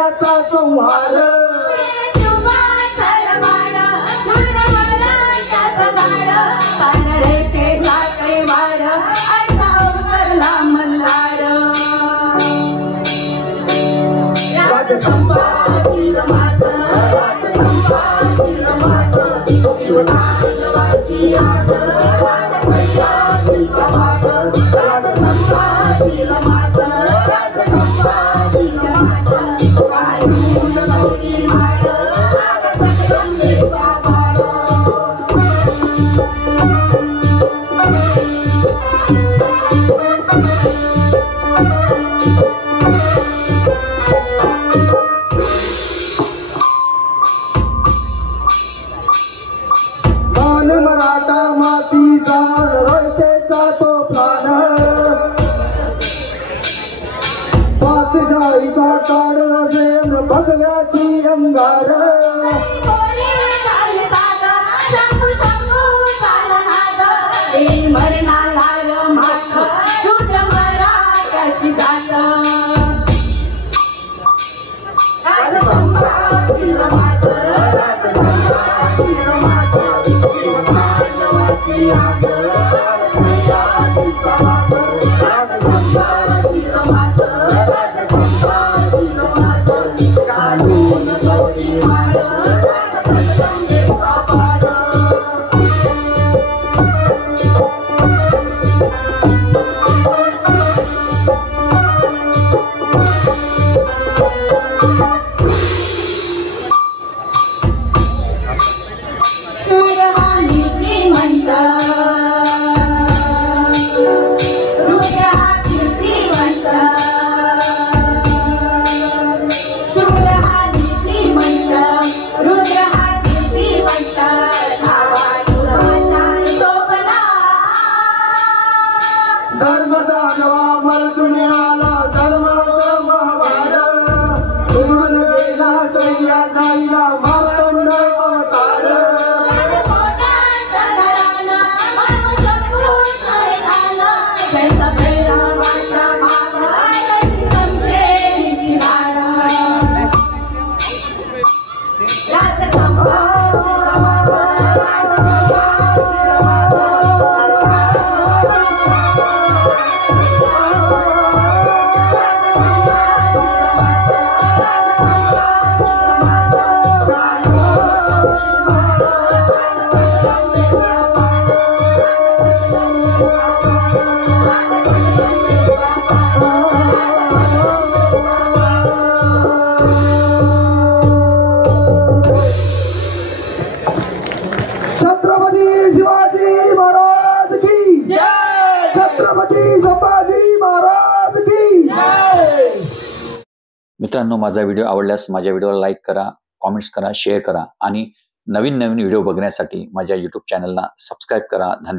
सैन्याचा संहार संपादीर माझं संपादीर माझं शिवतांडवाची आग राजसैन्याचा वाड संपादीर माझं संपादीर माझं काढून गौरी माड जगदंबेचा वाड मराठा मातीचा रयतेचा तो प्राण पातशाहीचा काळ असेल भगव्याची अंगार धर्मदानवा मर्दुनियाला धर्माचा महाभार उघडून गेला सह्याद्रीला मार्तंड अवतार छत्रपती शिवाजी महाराज की जय, छत्रपती संभाजी महाराज की जय। मित्रांनो, माझा व्हिडिओ आवडल्यास माझ्या व्हिडिओला लाईक करा, कमेंट्स करा, शेअर करा आणि नवीन व्हिडिओ बघण्यासाठी माझ्या YouTube चॅनलला सबस्क्राइब करा। धन्यवाद।